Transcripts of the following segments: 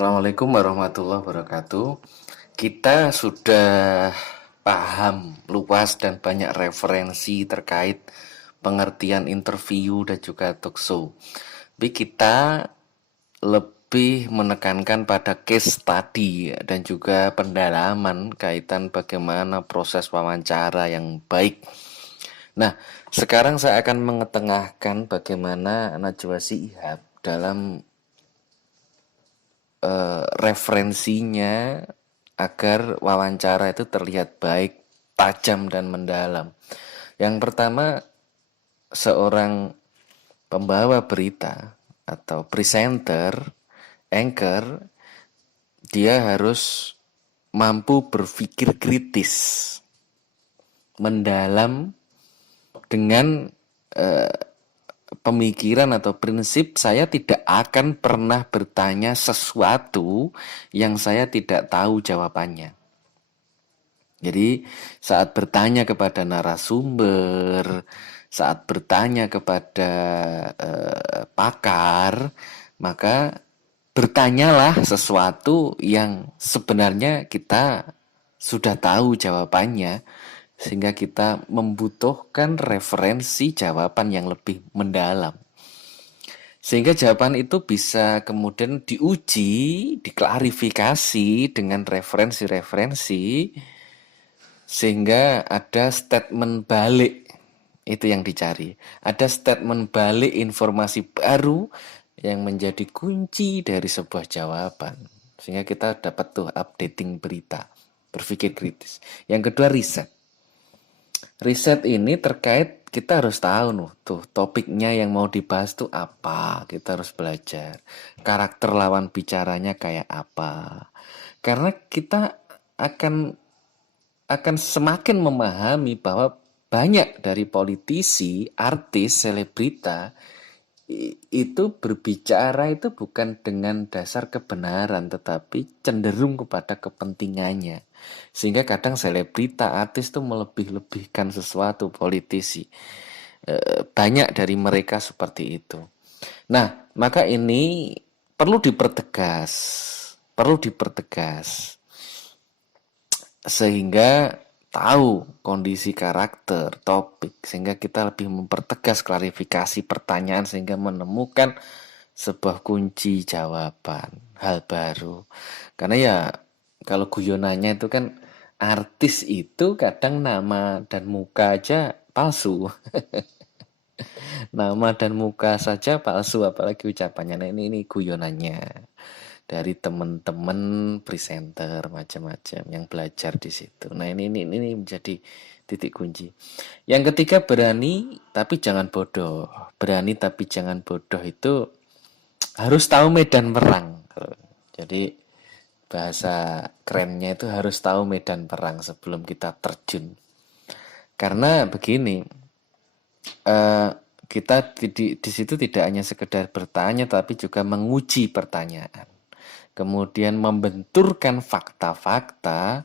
Assalamualaikum warahmatullahi wabarakatuh. Kita sudah paham luas dan banyak referensi terkait pengertian interview dan juga talk show. Tapi kita lebih menekankan pada case study dan juga pendalaman kaitan bagaimana proses wawancara yang baik. Nah, sekarang saya akan mengetengahkan bagaimana Najwa Shihab dalam referensinya agar wawancara itu terlihat baik, tajam dan mendalam. Yang pertama, seorang pembawa berita atau presenter, anchor, dia harus mampu berpikir kritis, mendalam dengan pemikiran atau prinsip saya tidak akan pernah bertanya sesuatu yang saya tidak tahu jawabannya. Jadi saat bertanya kepada narasumber, saat bertanya kepada pakar, maka bertanyalah sesuatu yang sebenarnya kita sudah tahu jawabannya, sehingga kita membutuhkan referensi jawaban yang lebih mendalam. Sehingga jawaban itu bisa kemudian diuji, diklarifikasi dengan referensi-referensi, sehingga ada statement balik. Itu yang dicari. Ada statement balik informasi baru yang menjadi kunci dari sebuah jawaban. Sehingga kita dapat tuh updating berita, berpikir kritis. Yang kedua, riset. Riset ini terkait, kita harus tahu tuh topiknya yang mau dibahas tuh apa. Kita harus belajar. Karakter lawan bicaranya kayak apa. Karena kita akan semakin memahami bahwa banyak dari politisi, artis, selebrita itu berbicara itu bukan dengan dasar kebenaran, tetapi cenderung kepada kepentingannya. Sehingga kadang selebrita, artis itu melebih-lebihkan sesuatu, politisi. Banyak dari mereka seperti itu. Nah, maka ini perlu dipertegas, perlu dipertegas sehingga tahu kondisi karakter, topik, sehingga kita lebih mempertegas klarifikasi pertanyaan sehingga menemukan sebuah kunci jawaban, hal baru. Karena ya kalau guyonannya itu kan artis itu kadang nama dan muka aja palsu. Nama dan muka saja palsu, apalagi ucapannya. Nah, ini guyonannya dari teman-teman presenter macam-macam yang belajar di situ. Nah, ini menjadi titik kunci. Yang ketiga, berani tapi jangan bodoh. Berani tapi jangan bodoh itu harus tahu medan perang. Jadi bahasa kerennya itu harus tahu medan perang sebelum kita terjun. Karena begini, eh, kita di situ tidak hanya sekedar bertanya tapi juga menguji pertanyaan. Kemudian membenturkan fakta-fakta,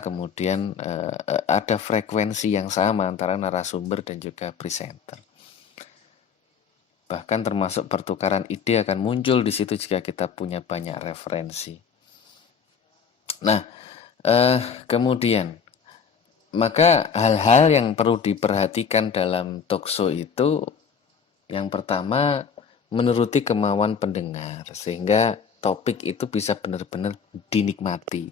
kemudian ada frekuensi yang sama antara narasumber dan juga presenter. Bahkan termasuk pertukaran ide akan muncul di situ jika kita punya banyak referensi. Nah, kemudian maka hal-hal yang perlu diperhatikan dalam talkshow itu, yang pertama, menuruti kemauan pendengar sehingga topik itu bisa benar-benar dinikmati.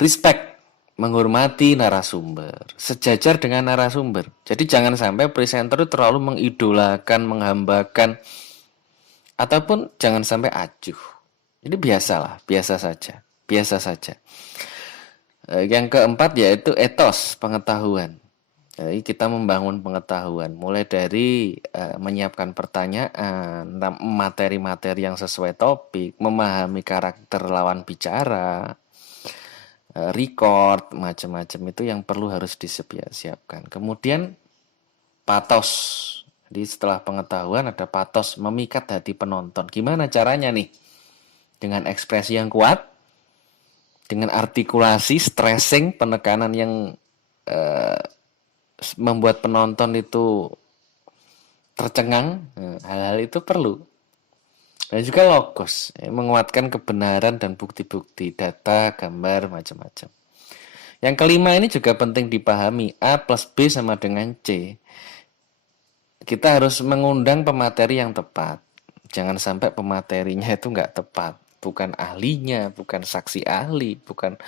Respect, menghormati narasumber, sejajar dengan narasumber. Jadi jangan sampai presenter itu terlalu mengidolakan, menghambakan, ataupun jangan sampai acuh. Ini biasalah, biasa saja, biasa saja. Yang keempat yaitu etos pengetahuan. Jadi kita membangun pengetahuan mulai dari menyiapkan pertanyaan, materi-materi yang sesuai topik, memahami karakter lawan bicara, record, macam-macam itu yang perlu harus disiapkan. Kemudian patos. Jadi setelah pengetahuan ada patos, memikat hati penonton. Gimana caranya nih? Dengan ekspresi yang kuat, dengan artikulasi, stressing, penekanan yang membuat penonton itu tercengang. Hal-hal itu perlu. Dan juga logos, menguatkan kebenaran dan bukti-bukti, data, gambar, macam-macam. Yang kelima ini juga penting dipahami, A plus B sama dengan C. Kita harus mengundang pemateri yang tepat. Jangan sampai pematerinya itu nggak tepat. Bukan ahlinya, bukan saksi ahli, bukan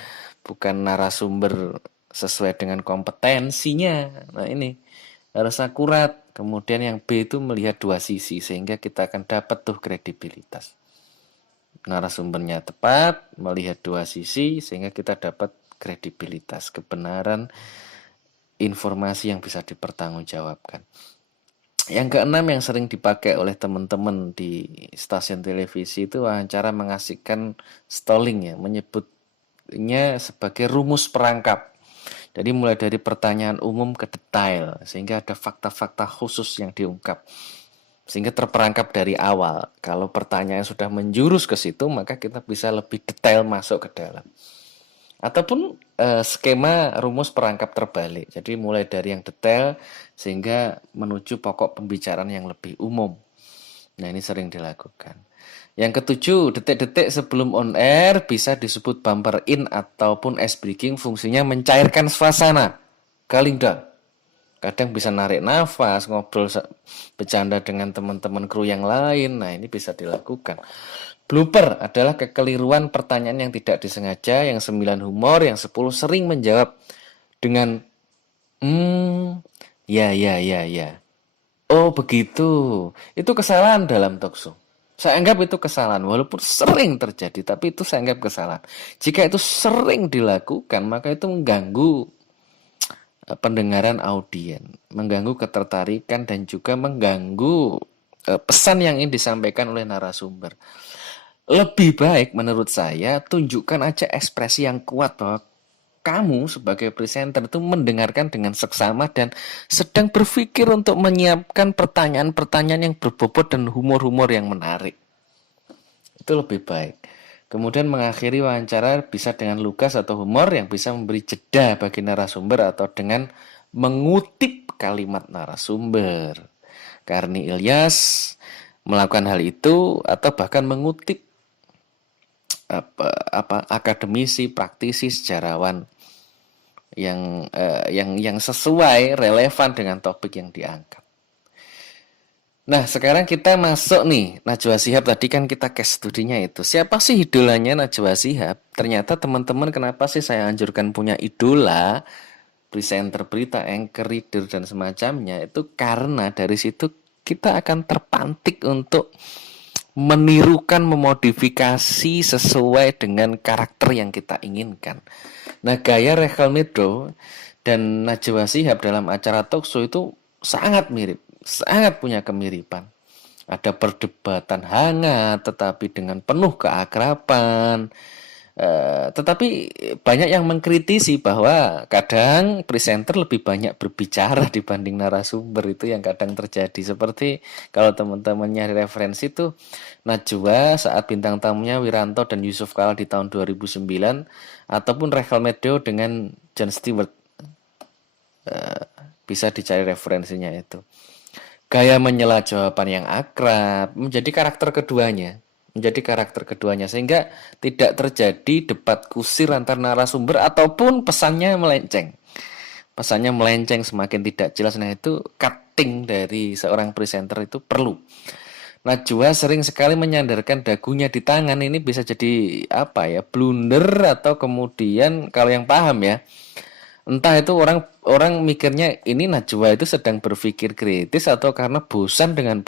narasumber sesuai dengan kompetensinya. Nah ini harus akurat. Kemudian yang B itu melihat dua sisi sehingga kita akan dapat tuh kredibilitas. Narasumbernya tepat, melihat dua sisi sehingga kita dapat kredibilitas, kebenaran informasi yang bisa dipertanggungjawabkan. Yang keenam yang sering dipakai oleh teman-teman di stasiun televisi itu wawancara mengasihkan stalling ya, menyebutnya sebagai rumus perangkap. Jadi mulai dari pertanyaan umum ke detail sehingga ada fakta-fakta khusus yang diungkap. Sehingga terperangkap dari awal. Kalau pertanyaan sudah menjurus ke situ, maka kita bisa lebih detail masuk ke dalam. Ataupun skema rumus perangkap terbalik. Jadi mulai dari yang detail sehingga menuju pokok pembicaraan yang lebih umum. Nah ini sering dilakukan. Yang ketujuh, detik-detik sebelum on air bisa disebut bumper in ataupun ice breaking, fungsinya mencairkan suasana. Kalingda. Kadang bisa narik nafas, ngobrol bercanda dengan teman-teman kru yang lain. Nah, ini bisa dilakukan. Blooper adalah kekeliruan pertanyaan yang tidak disengaja, yang 9 humor, yang 10 sering menjawab dengan ya, ya, ya, ya. Oh, begitu. Itu kesalahan dalam talkshow. Saya anggap itu kesalahan, walaupun sering terjadi, tapi itu saya anggap kesalahan. Jika itu sering dilakukan, maka itu mengganggu pendengaran audien, mengganggu ketertarikan dan juga mengganggu pesan yang ingin disampaikan oleh narasumber. Lebih baik menurut saya tunjukkan aja ekspresi yang kuat bahwa kamu sebagai presenter itu mendengarkan dengan seksama dan sedang berpikir untuk menyiapkan pertanyaan-pertanyaan yang berbobot dan humor-humor yang menarik. Itu lebih baik. Kemudian mengakhiri wawancara bisa dengan lugas atau humor yang bisa memberi jeda bagi narasumber atau dengan mengutip kalimat narasumber. Karni Ilyas melakukan hal itu atau bahkan mengutip akademisi, praktisi, sejarawan yang sesuai, relevan dengan topik yang diangkat. Nah, sekarang kita masuk nih, Najwa Shihab tadi kan kita case studinya itu. Siapa sih idolanya Najwa Shihab? Ternyata teman-teman kenapa sih saya anjurkan punya idola, presenter berita, anchor, reader, dan semacamnya. Itu karena dari situ kita akan terpantik untuk menirukan, memodifikasi sesuai dengan karakter yang kita inginkan. Nah, gaya Rachel Maddow dan Najwa Shihab dalam acara talkshow itu sangat mirip. Sangat punya kemiripan. Ada perdebatan hangat tetapi dengan penuh keakraban. Tetapi banyak yang mengkritisi bahwa kadang presenter lebih banyak berbicara dibanding narasumber. Itu yang kadang terjadi. Seperti kalau teman-teman nyari referensi tuh Najwa saat bintang tamunya Wiranto dan Yusuf Kala di tahun 2009 ataupun Rachel Maddow dengan Jon Stewart. Bisa dicari referensinya itu. Gaya menyela jawaban yang akrab menjadi karakter keduanya. Sehingga tidak terjadi debat kusir antar narasumber ataupun pesannya melenceng. Pesannya melenceng semakin tidak jelas. Nah itu cutting dari seorang presenter itu perlu. Najwa sering sekali menyandarkan dagunya di tangan. Ini bisa jadi blunder atau kemudian kalau yang paham ya. Entah itu orang mikirnya ini Najwa itu sedang berpikir kritis atau karena bosan dengan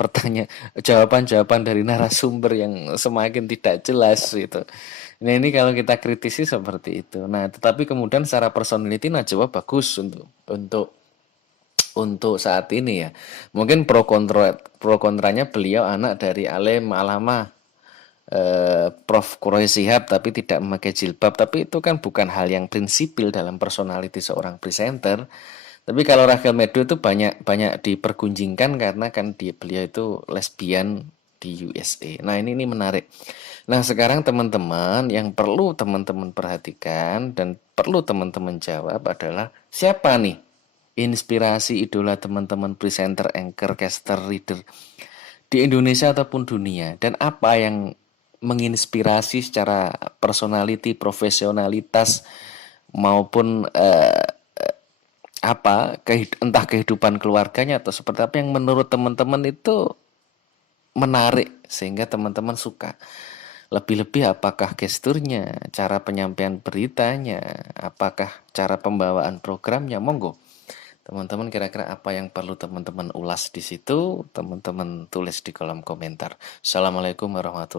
jawaban-jawaban dari narasumber yang semakin tidak jelas gitu. Nah ini kalau kita kritisi seperti itu. Nah tetapi kemudian secara personality Najwa bagus untuk saat ini ya. Mungkin pro kontranya beliau anak dari alim alamah Prof. Quroi Shihab tapi tidak memakai jilbab, tapi itu kan bukan hal yang prinsipil dalam personality seorang presenter. Tapi kalau Rachel Maddow itu banyak dipergunjingkan karena kan beliau itu lesbian di USA. Nah ini menarik. Nah sekarang teman-teman yang perlu teman-teman perhatikan dan perlu teman-teman jawab adalah siapa nih inspirasi idola teman-teman presenter, anchor, caster, reader di Indonesia ataupun dunia, dan apa yang menginspirasi secara personality, profesionalitas maupun entah kehidupan keluarganya atau seperti apa yang menurut teman-teman itu menarik sehingga teman-teman suka. Lebih-lebih apakah gesturnya, cara penyampaian beritanya, apakah cara pembawaan programnya, monggo. Teman-teman kira-kira apa yang perlu teman-teman ulas di situ, teman-teman tulis di kolom komentar. Assalamualaikum warahmatullahi wabarakatuh.